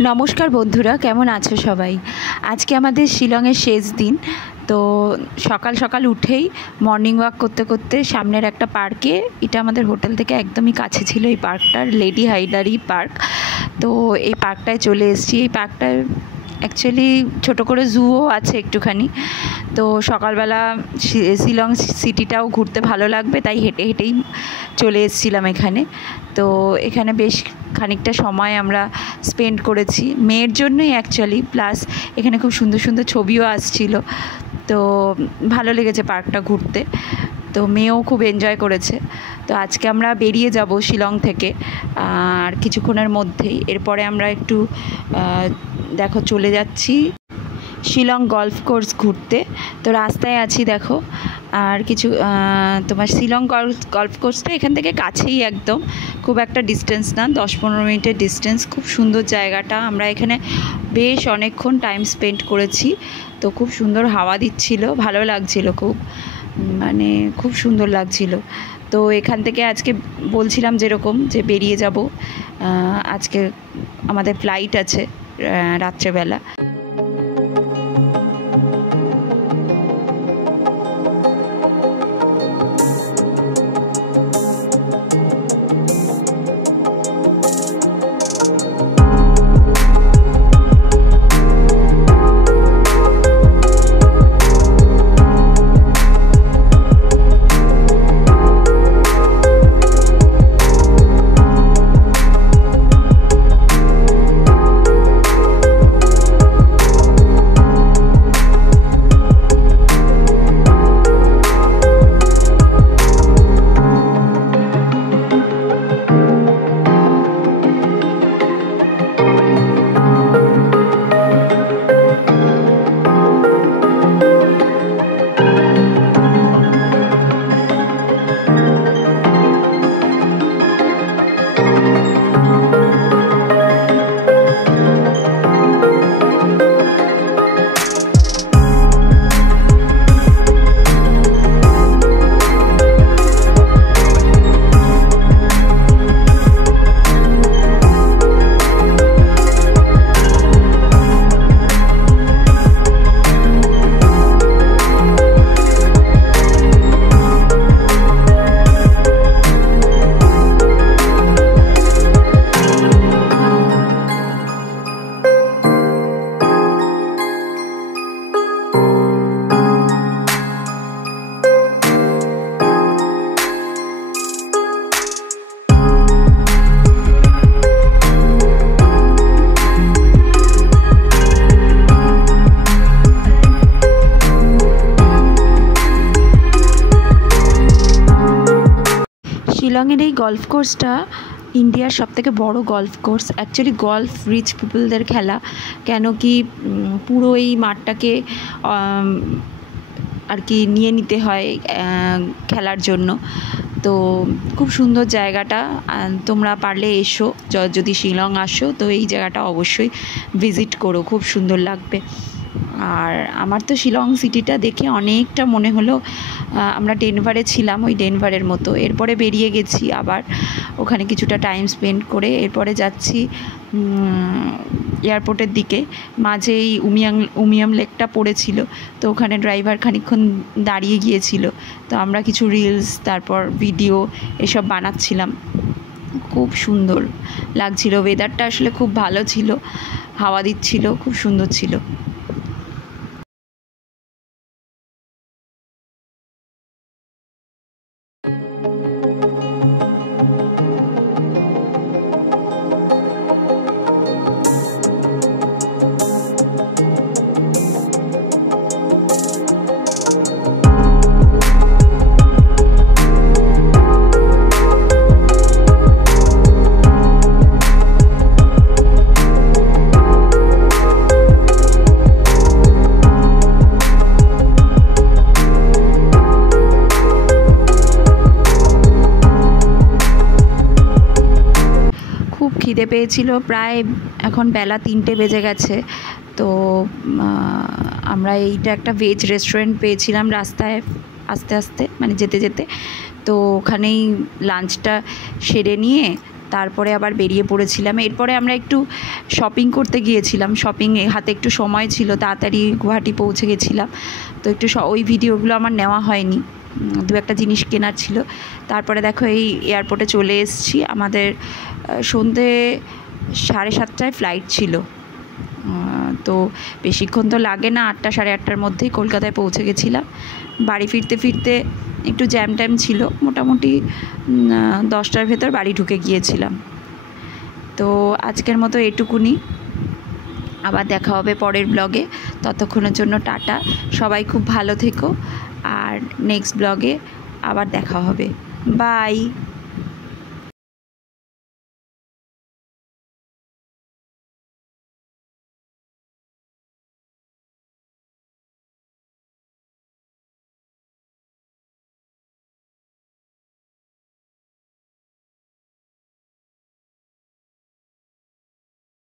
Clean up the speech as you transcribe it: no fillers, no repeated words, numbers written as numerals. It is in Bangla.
नमस्कार बंधुरा केमन आछो सबाई। आज के आमादेर शिलंगेर शेष दिन। तो सकाल सकाल उठेई मर्निंग वाक करते करते सामनेर एक पार्के, এটা আমাদের হোটেল থেকে একদমই কাছে ছিল এই পার্কটার, লেডি হাইডারি পার্ক। তো এই পার্কটায় চলে এসেছি। এই পার্কটায় অ্যাকচুয়ালি ছোটো করে জুও আছে একটুখানি। তো সকালবেলা শিলং সিটিটাও ঘুরতে ভালো লাগবে, তাই হেঁটে হেঁটেই চলে এসেছিলাম এখানে। তো এখানে বেশ খানিকটা সময় আমরা স্পেন্ড করেছি মেয়ের জন্যই অ্যাকচুয়ালি, প্লাস এখানে খুব সুন্দর সুন্দর ছবিও আসছিল। তো ভালো লেগেছে পার্কটা ঘুরতে, তো মেয়েও খুব এনজয় করেছে। তো আজকে আমরা বেরিয়ে যাব শিলং থেকে আর কিছুক্ষণের মধ্যেই। এরপরে আমরা একটু দেখো চলে যাচ্ছি শিলং গল্ফ কোর্স ঘুরতে। তো রাস্তায় আছি দেখো, আর কিছু তোমার শিলং গল্ফ কোর্সটা এখান থেকে কাছেই, একদম খুব একটা ডিস্টেন্স না, 10-15 মিনিটের ডিস্টেন্স। খুব সুন্দর জায়গাটা, আমরা এখানে বেশ অনেকক্ষণ টাইম স্পেন্ড করেছি। তো খুব সুন্দর হাওয়া দিচ্ছিল, ভালো লাগছিল, খুব মানে খুব সুন্দর লাগছিল। তো এখান থেকে আজকে বলছিলাম যেরকম যে বেরিয়ে যাব, আজকে আমাদের ফ্লাইট আছে রাত্রেবেলা। শিলংয়ের এই গল্ফ কোর্সটা ইন্ডিয়ার সবথেকে বড় golf course. Actually golf rich পিপলদের খেলা, কেন কি পুরো এই মাঠটাকে আর কি নিয়ে নিতে হয় খেলার জন্য। তো খুব সুন্দর জায়গাটা, তোমরা পারলে এসো, যদি শিলং আসো তো এই জায়গাটা অবশ্যই ভিজিট করো, খুব সুন্দর লাগবে। আর আমার তো শিলং সিটিটা দেখে অনেকটা মনে হলো আমরা ডেনভারে ছিলাম, ওই ডেনভারের মতো। এরপরে বেরিয়ে গেছি আবার ওখানে কিছুটা টাইম স্পেন্ড করে, এরপরে যাচ্ছি এয়ারপোর্টের দিকে। মাঝে এই উমিয়াম লেকটা পড়েছিল, তো ওখানে ড্রাইভার খানিকক্ষণ দাঁড়িয়ে গিয়েছিল। তো আমরা কিছু রিলস তারপর ভিডিও এসব বানাচ্ছিলাম। খুব সুন্দর লাগছিল, ওয়েদারটা আসলে খুব ভালো ছিল, হাওয়া দিচ্ছিল, খুব সুন্দর ছিল। খিদে পেয়েছিল, প্রায় এখন বেলা 3টে বেজে গেছে। তো আমরা এইটা একটা ভেজ রেস্টুরেন্ট পেয়েছিলাম রাস্তায় আস্তে আস্তে, মানে যেতে যেতে। তো ওখানেই লাঞ্চটা সেরে নিয়ে তারপরে আবার বেরিয়ে পড়েছিলাম। এরপরে আমরা একটু শপিং করতে গিয়েছিলাম, শপিংয়ে হাতে একটু সময় ছিল, তাড়াতাড়ি গুয়াহাটি পৌঁছে গেছিলাম। তো একটু ওই ভিডিওগুলো আমার নেওয়া হয়নি, দু একটা জিনিস কেনার ছিল। তারপরে দেখো এই এয়ারপোর্টে চলে এসেছি। আমাদের সন্ধে 7:30টায় ফ্লাইট ছিল, তো বেশিক্ষণ তো লাগে না, 8টা সাড়ে 8টার মধ্যেই কলকাতায় পৌঁছে গেছিলাম। বাড়ি ফিরতে ফিরতে একটু জ্যাম ট্যাম ছিল, মোটামুটি 10টার ভেতর বাড়ি ঢুকে গিয়েছিলাম। তো আজকের মতো এটুকুনি, আবার দেখা হবে পরের ব্লগে। ততক্ষণের জন্য টাটা, সবাই খুব ভালো থেকো, আর নেক্সট ব্লগে আবার দেখা হবে। বাই।